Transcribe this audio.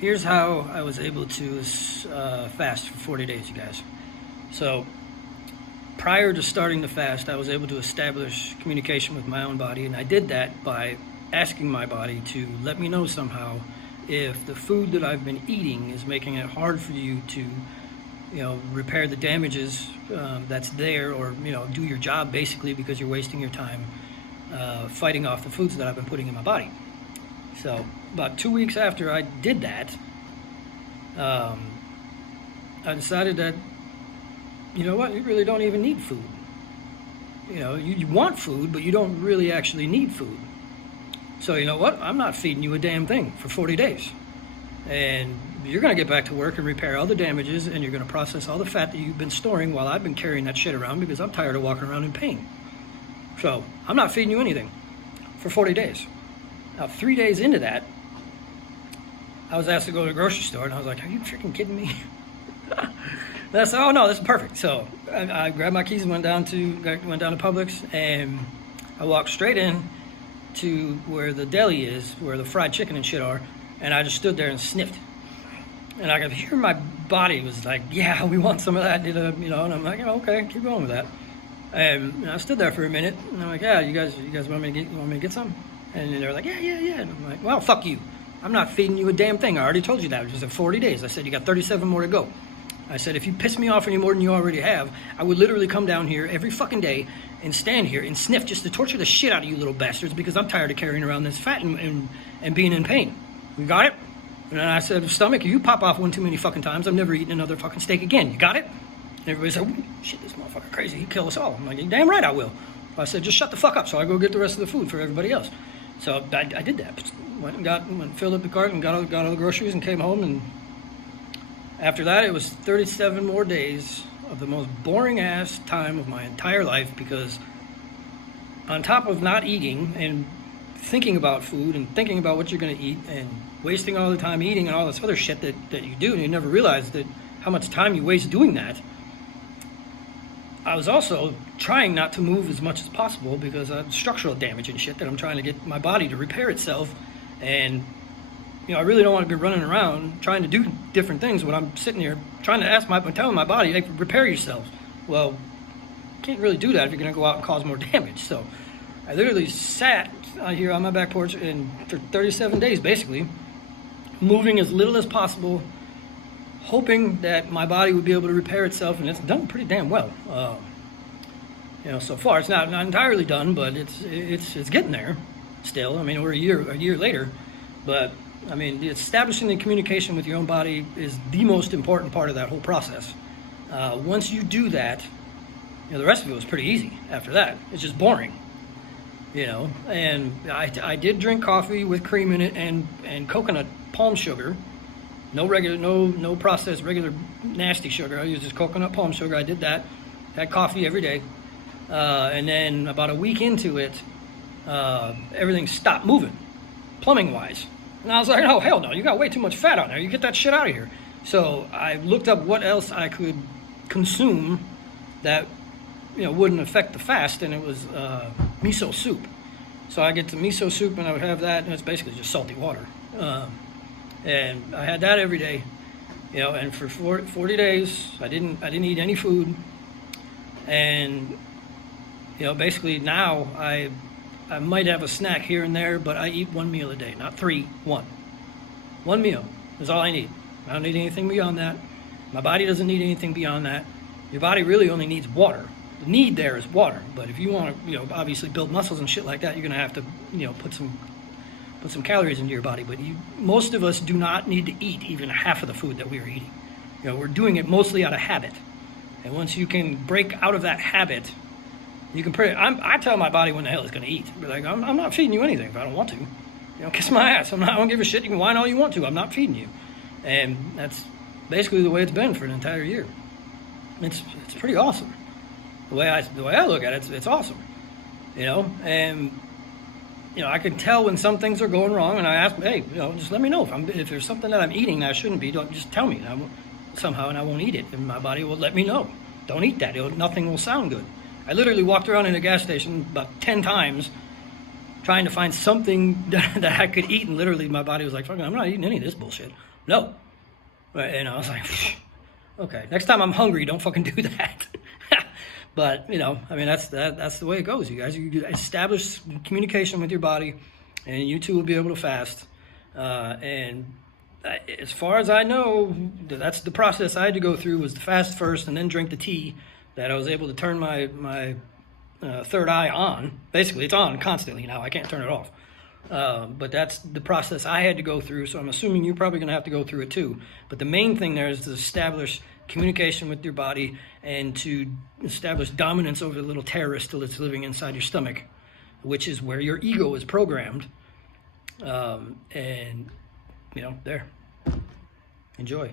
Here's how I was able to fast for 40 days, you guys. So prior to starting the fast, I was able to establish communication with my own body, and I did that by asking my body to let me know somehow if the food that I've been eating is making it hard for you to, repair the damages that's there, or do your job basically, because you're wasting your time fighting off the foods that I've been putting in my body. So about 2 weeks after I did that, I decided that, you know what, you really don't even need food. You want food, but you don't really actually need food. So you know what, I'm not feeding you a damn thing for 40 days. And you're going to get back to work and repair all the damages, and you're going to process all the fat that you've been storing while I've been carrying that shit around, because I'm tired of walking around in pain. So I'm not feeding you anything for 40 days. Now, 3 days into that, I was asked to go to the grocery store, and I was like, are you freaking kidding me? And I said, oh no, this is perfect. So I grabbed my keys and went down to Publix, and I walked straight in to where the deli is, where the fried chicken and shit are, and I just stood there and sniffed. And I could hear my body was like, yeah, we want some of that, and I'm like, oh, okay, keep going with that. And I stood there for a minute, and I'm like, yeah, you guys want me to get some? And they were like, yeah. And I'm like, well, fuck you. I'm not feeding you a damn thing. I already told you that. It was at 40 days. I said, you got 37 more to go. I said, if you piss me off any more than you already have, I would literally come down here every fucking day and stand here and sniff just to torture the shit out of you little bastards, because I'm tired of carrying around this fat and being in pain. You got it? And I said, stomach, if you pop off one too many fucking times, I'm never eating another fucking steak again. You got it? And everybody said, shit, this motherfucker crazy. He'd kill us all. I'm like, damn right I will. I said, just shut the fuck up so I go get the rest of the food for everybody else. So I did that. Filled up the cart and got all the groceries and came home. And after that, it was 37 more days of the most boring ass time of my entire life, because on top of not eating and thinking about food and thinking about what you're going to eat and wasting all the time eating and all this other shit that you do, and you never realize that how much time you waste doing that, I was also trying not to move as much as possible because of structural damage and shit that I'm trying to get my body to repair itself. And I really don't want to be running around trying to do different things when I'm sitting here trying to telling my body, hey, repair yourself. Well, you can't really do that if you're going to go out and cause more damage. So I literally sat out here on my back porch for 37 days, basically, moving as little as possible, hoping that my body would be able to repair itself, and it's done pretty damn well. So far it's not entirely done, but it's getting there still. I mean, we're a year later, but I mean, establishing the communication with your own body is the most important part of that whole process. Once you do that, the rest of it was pretty easy. After that, it's just boring. And I did drink coffee with cream in it and coconut palm sugar. No processed regular nasty sugar. I used just coconut palm sugar. I did that. Had coffee every day. And then about a week into it, everything stopped moving, plumbing wise. And I was like, oh, hell no, you got way too much fat on there. You get that shit out of here. So I looked up what else I could consume that, wouldn't affect the fast, and it was miso soup. So I get the miso soup, and I would have that, and it's basically just salty water. And I had that every day, and for 40 days, I didn't eat any food. And, basically now I might have a snack here and there, but I eat one meal a day, not three, one. One meal is all I need. I don't need anything beyond that. My body doesn't need anything beyond that. Your body really only needs water. The need there is water. But if you want to, obviously build muscles and shit like that, you're going to have to, put some calories into your body. But most of us do not need to eat even half of the food that we are eating. We're doing it mostly out of habit. And once you can break out of that habit, you can I tell my body when the hell it's going to eat. Be like, I'm not feeding you anything if I don't want to. Kiss my ass. I don't give a shit. You can whine all you want to. I'm not feeding you. And that's basically the way it's been for an entire year. It's pretty awesome. The way I look at it, it's awesome. And I can tell when some things are going wrong, and I ask, hey, just let me know if there's something that I'm eating that I shouldn't be. Don't just tell me somehow, and I won't eat it, and my body will let me know. Don't eat that. Nothing will sound good. I literally walked around in a gas station about 10 times trying to find something that I could eat, and literally my body was like, "Fucking, I'm not eating any of this bullshit." No, right? And I was like, "Okay, next time I'm hungry, don't fucking do that." But you know, I mean, that's the way it goes. You guys, you establish communication with your body, and you too will be able to fast. And as far as I know, that's the process I had to go through, was to fast first and then drink the tea. That I was able to turn my third eye on. Basically, it's on constantly now. I can't turn it off. But that's the process I had to go through. So I'm assuming you're probably going to have to go through it too. But the main thing there is to establish communication with your body and to establish dominance over the little terrorist that's living inside your stomach, which is where your ego is programmed. And, you know, there. Enjoy.